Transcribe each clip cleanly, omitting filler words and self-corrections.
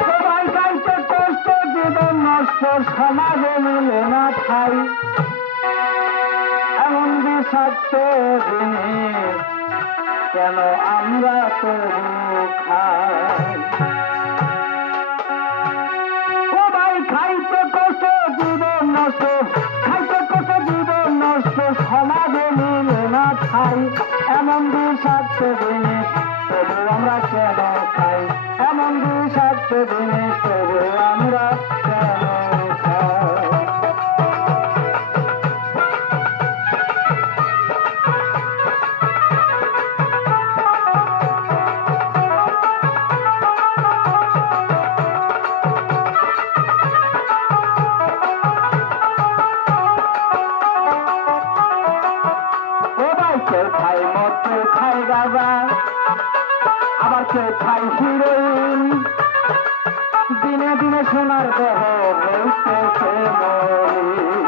সবাই খাইতে কষ্ট জীবন নষ্ট সমাজে মিলে না খাই এমন বিষাক্ত জিনিস কেন আমরা তবু খাই সবাই খাইতে কষ্ট জীবন নষ্ট খাইতে কষ্ট জীবন নষ্ট সমাজে মিলে না খাই এমন বিষাক্ত জিনিস তবু আমরা কেন খাই এমন বিষাক্ত জিনিস তবু আমরা কেন খাই কেউ খায় মদ কেউ খায় গাঁজা আবার কেউ খায় হিরোইন দিনে দিনে সোনার দেহ হইতেছে মলিন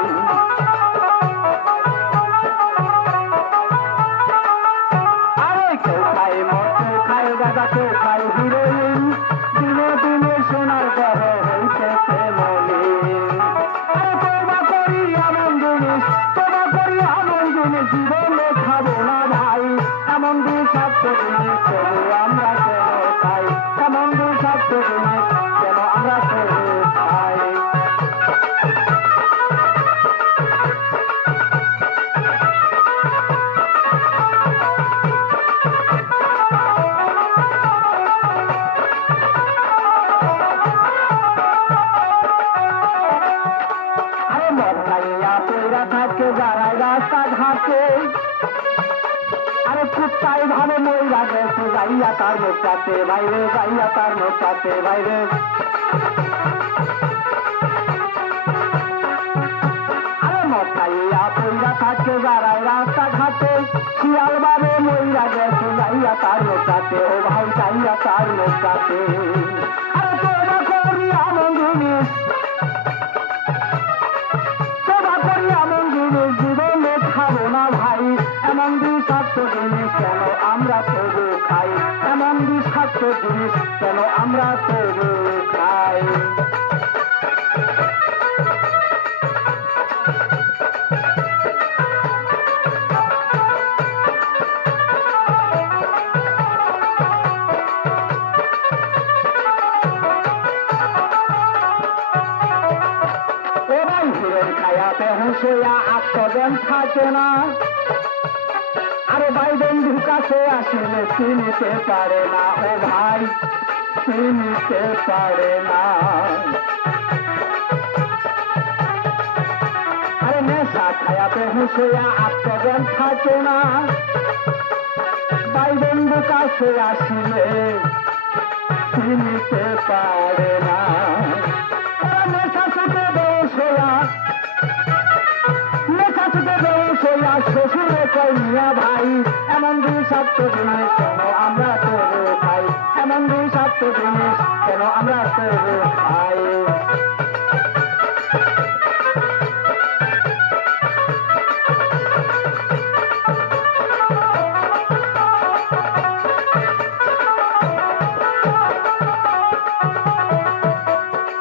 আরে কেউ খায় মদ কেউ খায় গাঁজা কেউ খায় হিরোইন দিনে দিনে সোনার দেহ হইতেছে মলিন আরে তোবা করি এমন জিনিস তোবা করি এমন জিনিস জীবনে খাবো না ভাই এমন বিষাক্ত জিনিস তবু আমরা কেন খাই এমন বিষাক্ত জিনিস কেন আমরা তবু খাই আরে মদ খাইয়া পয়রা থাকে যারাই রাস্তা ঘাটে আরে কুত্তাই ভাবে মইরা গেছে যাইয়া তার মোচাতে বাইরে যাইয়া তার মোচাতে বাইরে আরে মদ খাইয়া পয়রা থাকে যারাই রাস্তা ঘাটে শিয়াল ভাবে মইরা গেছে যাইয়া তার মোচাতে ও ভাই যাইয়া তার মোচাতে আরে তোবা করি এমন জিনিস তোবা করি এমন জিনিস জীবনে খাবো না ভাই এমন বিষাক্ত জিনিস কেন আমরা তবু খাই এমন বিষাক্ত জিনিস কেন আমরা তবু খাই এবার হিরোইন খায়া বেহুশ হইয়া আত্মজ্ঞান থাকে না আরে বাইডেন ঢুকাতে আসলে চিনিতে পারে না ও ভাই চিনিতে পারে না আরে নেশা খায়া বেহুশ হইয়া আত্মজ্ঞান থাকে না বাইডেন ঢুকাতে আসলে চিনিতে পারে না নেশা ছুটে বেশ হইয়া নেশা ছুটে বেশ হইয়া শ্বশুরে কই মিয়া ভাই এমন বিষাক্ত জিনিস কেন আমরা তবু খাই এমন বিষাক্ত জিনিস কেন আমরা তবু খাই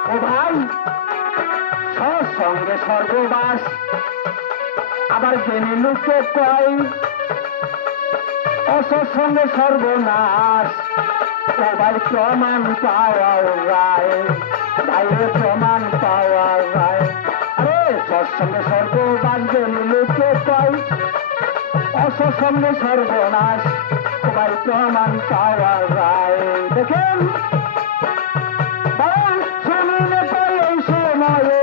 ও ভাই সৎসঙ্গে স্বর্গবাস আবার জেনে লোকে কয় অসৎসঙ্গে সর্বনাশ ও ভাই প্রমাণ পাওয়া যায় ভাইরে প্রমাণ পাওয়া যায় আরে সৎসঙ্গে স্বর্গবাস জেনে লোকে কয় অসৎসঙ্গে সর্বনাশ ও ভাই প্রমাণ পাওয়া যায় দেখেন শুনিলে কয় এই সময়ে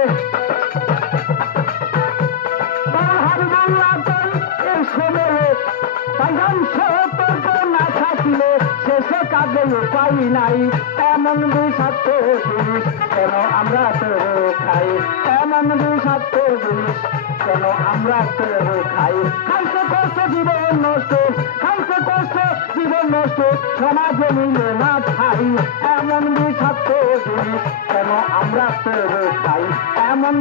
সতর্ক না থাকিলে শেষে কাজে উপায় নাই এমন বিষাক্ত জিনিস কেন আমরা তবু খাই এমন বিষাক্ত জিনিস কেন আমরা তবু খাই খাইতে কষ্ট জীবন নষ্ট খাইতে কষ্ট জীবন নষ্ট সমাজে মিলে না খাই এমন বিষাক্ত জিনিস কেন আমরা তবু খাই এমন